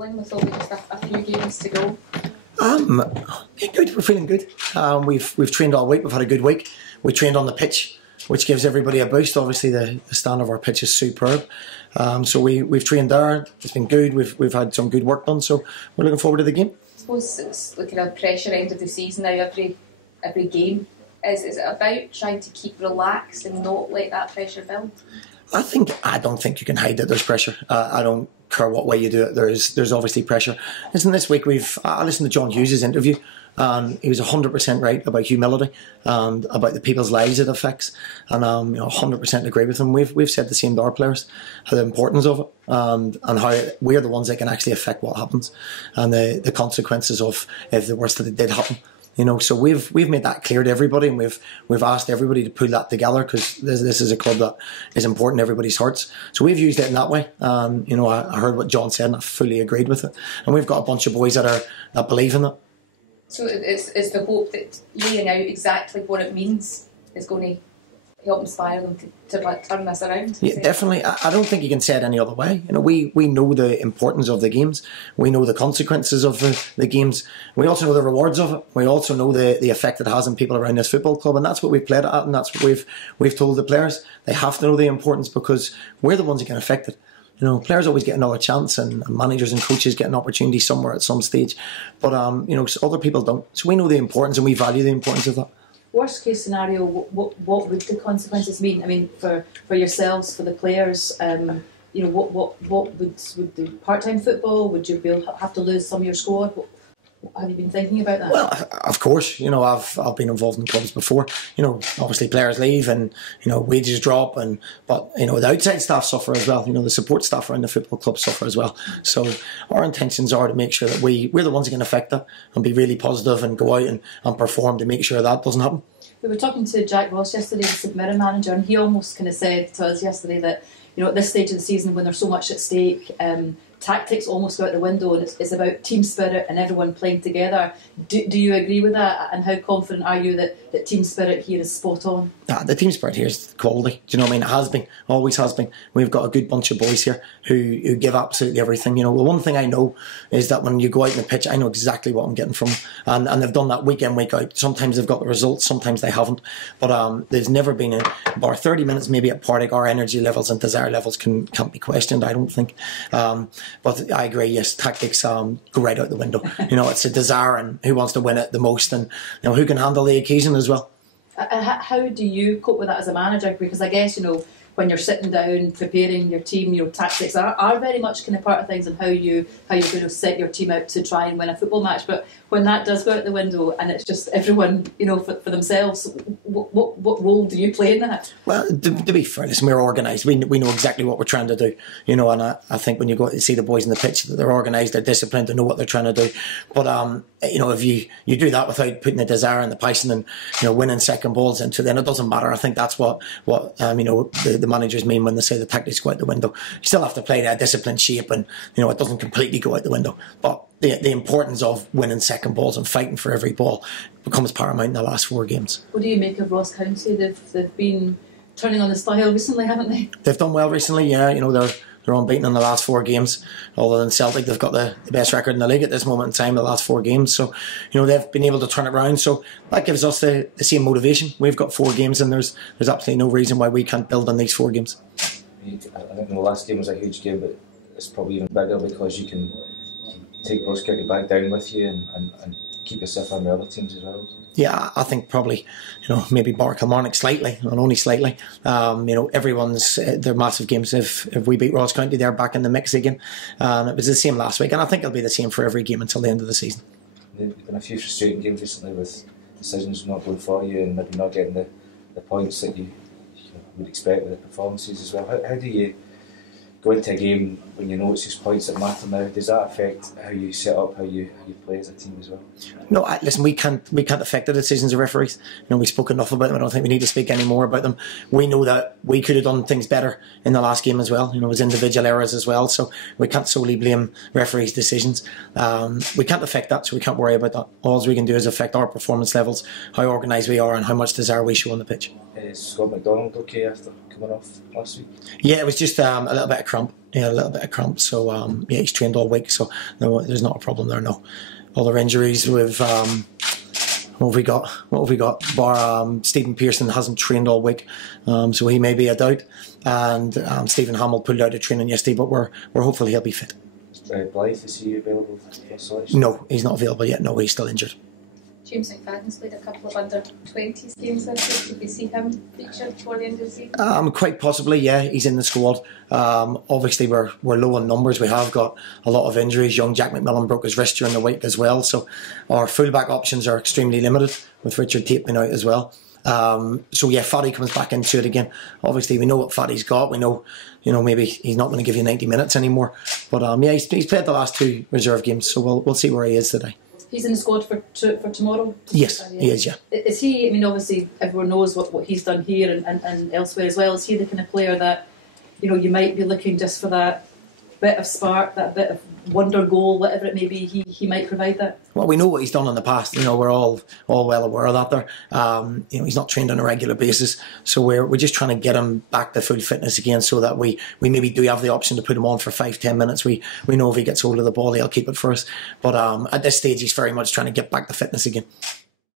feeling with only just a few games to go? Yeah, good. We're feeling good. We've trained all week. We've had a good week. We trained on the pitch, which gives everybody a boost. Obviously, the stand of our pitch is superb. So we've trained there. It's been good. We've had some good work done. So we're looking forward to the game. I suppose it's looking at the pressure end of the season now. Every game is it about trying to keep relaxed and not let that pressure build? I don't think you can hide that there's pressure. I don't care what way you do it. There's obviously pressure. Listen, this week I listened to John Hughes' interview, and he was 100% right about humility and about the people's lives it affects. And 100% agree with him. We've said the same to our players, how the importance of it and how we're the ones that can actually affect what happens and the consequences of if the worst that it did happen. So we've made that clear to everybody, and we've asked everybody to pull that together because this is a club that is important to everybody's hearts. So we've used it in that way. I heard what John said, and I fully agreed with it. And we've got a bunch of boys that believe in it. So it's the hope that laying out exactly what it means is going to help inspire them to turn this around. Yeah, definitely. I don't think you can say it any other way. We know the importance of the games. We know the consequences of the games. We also know the rewards of it. We also know the effect it has on people around this football club, and that's what we've played at, and that's what we've told the players. They have to know the importance because we're the ones that can affect it. Players always get another chance, and managers and coaches get an opportunity somewhere at some stage, but other people don't. So we know the importance, and we value the importance of that. Worst case scenario, what would the consequences mean? I mean, for yourselves, for the players, what would the part-time football? Would you have to lose some of your squad? Have you been thinking about that? Well, of course. I've been involved in clubs before. Obviously players leave and wages drop, but the outside staff suffer as well. The support staff around the football club suffer as well. So our intentions are to make sure that we're the ones who can affect that and be really positive and go out and perform to make sure that doesn't happen. We were talking to Jack Ross yesterday, the St Mirren manager, and he almost kind of said to us yesterday that at this stage of the season when there's so much at stake, tactics almost go out the window, and it's about team spirit and everyone playing together. Do you agree with that? And how confident are you that team spirit here is spot on? The team spirit here is quality. Do you know what I mean? It has been, always has been. We've got a good bunch of boys here who give absolutely everything. The one thing I know is that when you go out in the pitch, I know exactly what I'm getting from them. And they've done that week in, week out. Sometimes they've got the results, sometimes they haven't. But there's never been bar 30 minutes maybe at Partick, our energy levels and desire levels can't be questioned, I don't think. But I agree, yes, tactics go right out the window. It's a desire and who wants to win it the most, and who can handle the occasion as well. How do you cope with that as a manager? Because I guess, when you're sitting down preparing your team, your tactics are very much kind of part of things, and how you're going to set your team out to try and win a football match. But when that does go out the window and it's just everyone, for themselves, what role do you play in that? Well, to be fair, listen, we're organised. We know exactly what we're trying to do. And I think when you go to see the boys in the pitch, that they're organised, they're disciplined, they know what they're trying to do. But if you do that without putting the desire and the passion and winning second balls into, then it doesn't matter. I think that's what the managers mean when they say the tactics go out the window. You still have to play that disciplined shape, and it doesn't completely go out the window. But the importance of winning second balls and fighting for every ball becomes paramount in the last 4 games. What do you make of Ross County? They've been turning on the style recently, haven't they? They've done well recently, yeah. They're unbeaten in the last 4 games. Other than Celtic, they've got the best record in the league at this moment in time, the last 4 games. So, they've been able to turn it around. So that gives us the same motivation. We've got 4 games, and there's absolutely no reason why we can't build on these 4 games. I think the last game was a huge game, but it's probably even bigger because you can take Ross County back down with you and keep yourself on the other teams as well. Yeah, I think probably, maybe bar Kilmarnock slightly, and only slightly. Everyone's, their massive games. If we beat Ross County, they're back in the mix again. It was the same last week, and I think it'll be the same for every game until the end of the season. There's been a few frustrating games recently with decisions not going for you and maybe not getting the points that you would expect with the performances as well. How do you go into a game when you know it's just points that matter now? Does that affect how you set up, how you play as a team as well? No, listen, we can't affect the decisions of referees. We spoke enough about them. I don't think we need to speak any more about them. We know that we could have done things better in the last game as well. It was individual errors as well, so we can't solely blame referees' decisions. We can't affect that, so we can't worry about that. All we can do is affect our performance levels, how organised we are, and how much desire we show on the pitch. Is Scott McDonald okay after coming off last week? Yeah, it was just a little bit of cramp. a little bit of cramp. So yeah, he's trained all week, so no, there's not a problem there. No, other injuries with what have we got? What have we got? Bar Stephen Pearson hasn't trained all week, so he may be a doubt. And Stephen Hamill pulled out of training yesterday, but we're hopeful he'll be fit. Blythe, is he available for selection? No, he's not available yet. No, he's still injured. James McFadden's played a couple of under-20s games this week. Did you see him featured before the end of the season? Quite possibly, yeah. He's in the squad. Obviously, we're low on numbers. We have got a lot of injuries. Young Jack McMillan broke his wrist during the week as well. So our fullback options are extremely limited, with Richard Tate being out as well. So yeah, Faddy comes back into it again. Obviously, we know what Faddy's got. We know, maybe he's not going to give you 90 minutes anymore. But yeah, he's played the last 2 reserve games, so we'll see where he is today. He's in the squad for tomorrow? Yes, he is, yeah. Is he, I mean, obviously everyone knows what he's done here and elsewhere as well. Is he the kind of player that, you might be looking just for that bit of spark, that bit of wonder goal, whatever it may be, he might provide that? Well, we know what he's done in the past. We're all well aware of that there. He's not trained on a regular basis, so we're just trying to get him back to full fitness again, so that we maybe do have the option to put him on for 5-10 minutes. We know if he gets hold of the ball, he'll keep it for us. But at this stage, he's very much trying to get back to fitness again.